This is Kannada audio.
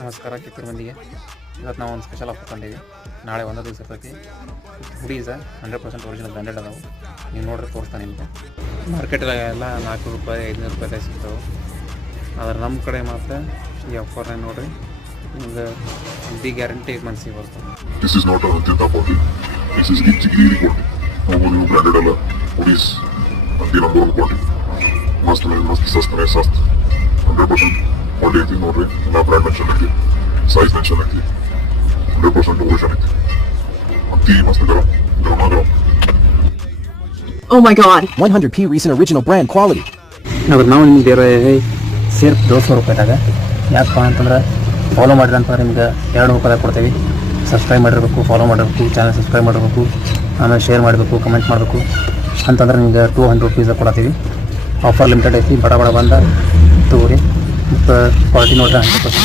ನಮಸ್ಕಾರ ಕಿತ್ತೂರು ಮಂದಿಗೆ. ಇವತ್ತು ನಾವು ಒಂದು ಸ್ಪೆಷಲ್ ಆಫರ್ ತಂದೀವಿ. ನಾಳೆ ಒಂದೇ ದಿವಸ ಇರ್ತೈತಿ. ಹುಡೀಸ 100% ಒರಿಜಿನಲ್ ಬ್ರ್ಯಾಂಡೆಡ್ ಅದಾವೆ. ನೀವು ನೋಡ್ರಿ ತೋರಿಸ್ತಾನೆ ನಿಮಗೆ. ಮಾರ್ಕೆಟೆಲ್ಲ 400 ರೂಪಾಯಿ 500 ರೂಪಾಯಿ ಸಿಗ್ತಾವೆ. ಆದರೆ ನಮ್ಮ ಕಡೆ ಮಾತ್ರ ಈ ಆಫರ್ನ ನೋಡಿರಿ, ನಿಮ್ಗೆ ದಿ ಗ್ಯಾರಂಟಿ ಮನಸ್ಸಿಗೆ ಬರ್ತದೆ. This is not a Anjanta quality. This is Giri quality. ನಾವು ಬ್ರ್ಯಾಂಡೆಡ್ ಅಲ್ಲ, ಹುಡೀಸ್ ಅಂತಿ ನಂಬರ್ 1 ಕ್ವಾಲಿಟಿ. ಮಸ್ತ್ ಸಸ್ತನೆ 100% ಕ್ವಾಲಿಟಿ ಐತಿ ನೋಡ್ರಿ. ಎಲ್ಲ ಬ್ರ್ಯಾಂಡ್ ಮೆನ್ಷನ್ ಐತಿ, ಸೈಜ್ ಮೆನ್ಷನ್ ಐತಿ, 100% ಒರಿಜಿನಲ್ ಐತಿ. ಅಂತಿ ಮಸ್ತ್ ಗರಂ. Oh my god. 100p recent original brand quality. ಅದ್ರ ನಾವು ನಿಮ್ಗೆ ಸೇರ್ಪ್ 200 ರೂಪಾಯಿದಾಗ. ಯಾಕಪ್ಪ ಅಂತಂದ್ರೆ ಫಾಲೋ ಮಾಡಿರಿ ಅಂತಂದ್ರೆ ನಿಮ್ಗೆ 2 ರೂಪಾಯಿದಾಗ ಕೊಡ್ತೀವಿ. ಸಬ್ಸ್ಕ್ರೈಬ್ ಮಾಡಿರಬೇಕು, ಫಾಲೋ ಮಾಡಿರಬೇಕು, ಚಾನಲ್ ಸಬ್ಸ್ಕ್ರೈಬ್ ಮಾಡಿರಬೇಕು, ಆಮೇಲೆ ಶೇರ್ ಮಾಡಬೇಕು, ಕಮೆಂಟ್ ಮಾಡಬೇಕು ಅಂತಂದ್ರೆ ನಿಮ್ಗೆ 200 ರೂಪೀಸ್ ಕೊಡ್ತೀವಿ. ಆಫರ್ ಲಿಮಿಟೆಡ್ ಐತಿ. ಬಡ ಬಂದ ತಗೋರಿ. ಮತ್ತು ಕ್ವಾಲಿಟಿ ನೋಡ್ರಿ 100%.